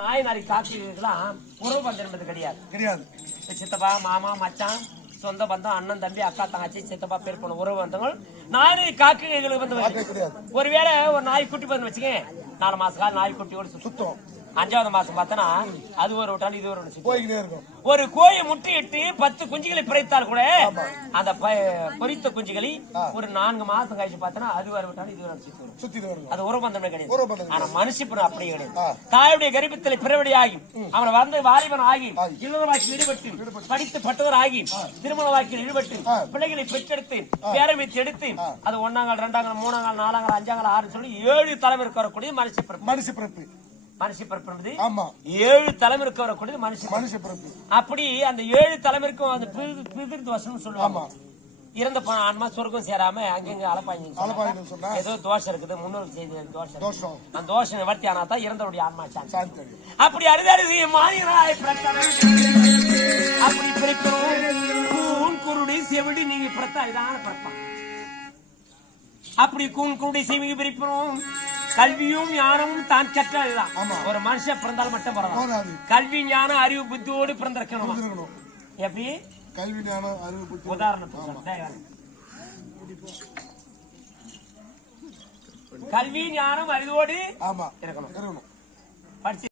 நாய் நாரி காக்கிகளுக்கெல்லாம் உறவு பந்தம் என்பது கிடையாது. கிடையாது. சித்தப்பா மாமா மச்சான் சொந்த பந்தம் அண்ணன் தம்பி அக்கா தங்கச்சி சித்தப்பா பேர் போன உறவு பந்தங்கள் நாய் காக்கைகளுக்கு வந்து. ஒருவேளை ஒரு நாய் குட்டி வந்து வச்சுக்கேன் நாலு மாச காலம் நாய் குட்டியோட சுத்தம். அஞ்சாவது மாசம் பார்த்தனா அது ஒரு விட்டாலும் இது ஒரு. போய்கிட்டே இருக்கும். ஒரு கோழி முட்டையிட்டு பத்து குஞ்சுகளை பிறைத்தால் கூட அந்த ப- பொரித்த குஞ்சுகளை ஒரு நான்கு மாசம் கழிச்சு பார்த்தனா அது ஒரு விட்டாலும் இது ஒரு சுத்தி வரும். அது உறவு பந்தமே கிடையாது. ஆனா மனுஷப்புறம் அப்படியே ஆ. கிடையாது தாயுடைய கர்ப்பத்தில் பிறவடியாகி அவனை வந்து வாலிபன் ஆகி இல்லற வாக்கில் ஈடுபட்டு படித்து பட்டவர் ஆகி திருமண வாக்கில் ஈடுபட்டு பிள்ளைகளை பெற்றெடுத்து பேரமைத்து எடுத்து அது ஒன்னாங்கால் ரெண்டாங்கால் மூணாங்கால் நாலாங்கால் அஞ்சாங்கால் ஆறு சொல்லி ஏழு தலைமுறைக்கு வரக்கூடிய மனுஷ பிறப்பு. மனுஷ பிறப்பு. மனுஷ பிறப்பு ஆமா. ஏழு தலைமுறைக்கு வரக்கூடியது மனுஷ. மனுஷ பிறப்பு. அப்படி அந்த ஏழு தலைமுறைக்கும் அந்த பிதிர் தோஷம்னு சொல்லுவாங்க. இறந்த போன ஆன்மா சொர்க்கம் சேராம அங்கங்க அலப்பாயின்னு சொன்னா ஏதோ தோஷம் இருக்குது முன்னோர் செய்த தோஷம். அந்த தோஷம் நிவர்த்தி ஆனா தான் இறந்தவருடைய ஆன்மா சாந்தி. அப்படி மாநிலராய் பிறக்கணும் அப்படி பிறக்கணும் கூன் குருடி செவிடி நீங்க பிறத்தா இதான பிறப்பான் அப்படி கூன் குருடி செவிடி பிரிப்பணும் கல்வியும் ஞானமும் தான் கற்ற இதுதான் ஆமா. ஒரு மனுஷன் பிறந்தால் மட்டும் போராது கல்வி ஞானம் அறிவு புத்தியோடு பிறந்திருக்கணும். எப்படி? கல்வி ஞானம் அறிவு புத்தி உதாரணத்துக்கு. கல்வி ஞானம் அறிவோடு ஆமா. இருக்கணும். இருக்கணும். படிச்சு